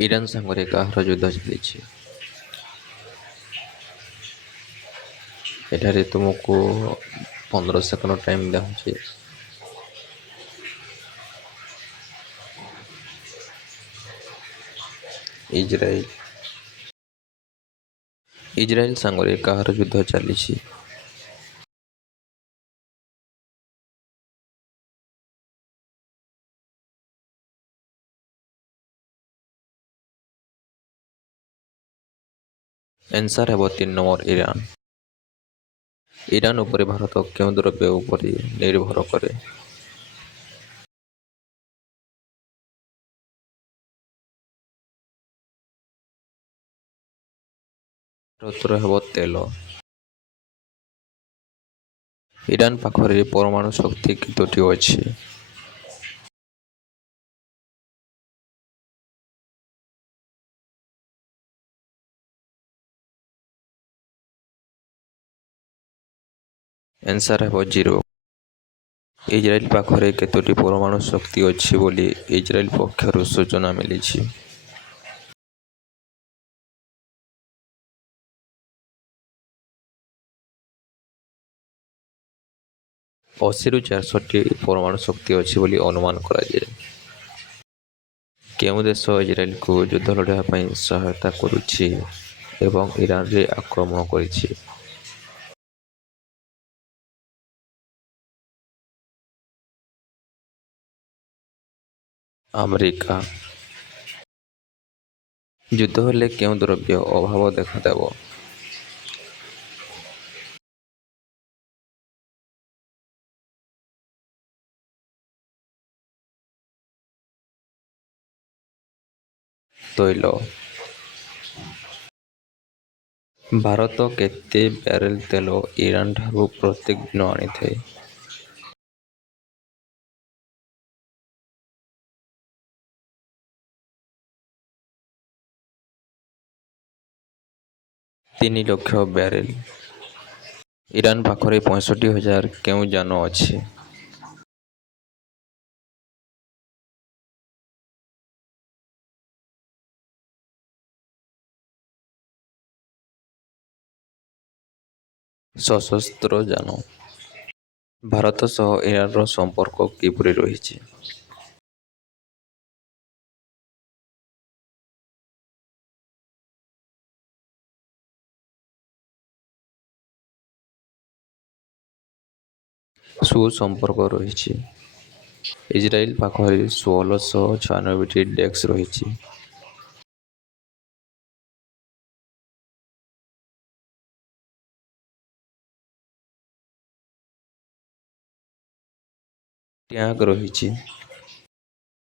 Iran ସାଙ୍ଗରେ କାହାର ଯୁଦ୍ଧ ଚାଲିଛି? ଏଠାରେ ତୁମକୁ 15 ସେକେଣ୍ଡ ଟାଇମ୍ ଦିଆହେଉଛି। ଇଜ୍ରାଇଲ ଇଜ୍ରାଇଲ ସାଙ୍ଗରେ କାହାର ଯୁଦ୍ଧ ଚାଲିଛି? ଆନ୍ସର୍ ହେବ 3 ନମ୍ବର ଇରାନ। ଇରାନ ଉପରେ ଭାରତ କେଉଁ ଦ୍ରବ୍ୟ ଉପରେ ନିର୍ଭର କରେ? ଉତ୍ତର ହେବ ତେଲ। ଇରାନ ପାଖରେ ପରମାଣୁ ଶକ୍ତି କେତୋଟି ଅଛି? ଆନ୍ସର୍ ହେବ 0। ଇଜ୍ରାଇଲ ପାଖରେ କେତୋଟି ପରମାଣୁ ଶକ୍ତି ଅଛି ବୋଲି ଇଜ୍ରାଇଲ ପକ୍ଷରୁ ସୂଚନା ମିଳିଛି? 80ରୁ 400ଟି ପରମାଣୁ ଶକ୍ତି ଅଛି ବୋଲି ଅନୁମାନ କରାଯାଏ। କେଉଁ ଦେଶ ଇଜ୍ରାଇଲକୁ ଯୁଦ୍ଧ ଲଢ଼ିବା ପାଇଁ ସହାୟତା କରୁଛି ଏବଂ ଇରାନରେ ଆକ୍ରମଣ କରିଛି? ଆମେରିକା। ଯୁଦ୍ଧ ହେଲେ କେଉଁ ଦ୍ରବ୍ୟ ଅଭାବ ଦେଖାଦେବ? ତୈଳ। ଭାରତ କେତେ ବ୍ୟାରେଲ ତେଲ ଇରାନଠାରୁ ପ୍ରତ୍ୟେକ ଦିନ ଆଣିଥାଏ? 3 ଲକ୍ଷ ବ୍ୟାରେଲ। ଇରାନ ପାଖରେ 65,000 କେଉଁ ଯାନ ଅଛି? ସଶସ୍ତ୍ର ଯାନ। ଭାରତ ସହ ଇରାନର ସମ୍ପର୍କ କିପରି ରହିଛି? ସୁସମ୍ପର୍କ ରହିଛି। ଇଜ୍ରାଇଲ ପାଖରେ 1696ଟି ଡେସ୍କ ରହିଛି। ଟ୍ୟାଙ୍କ ରହିଛି।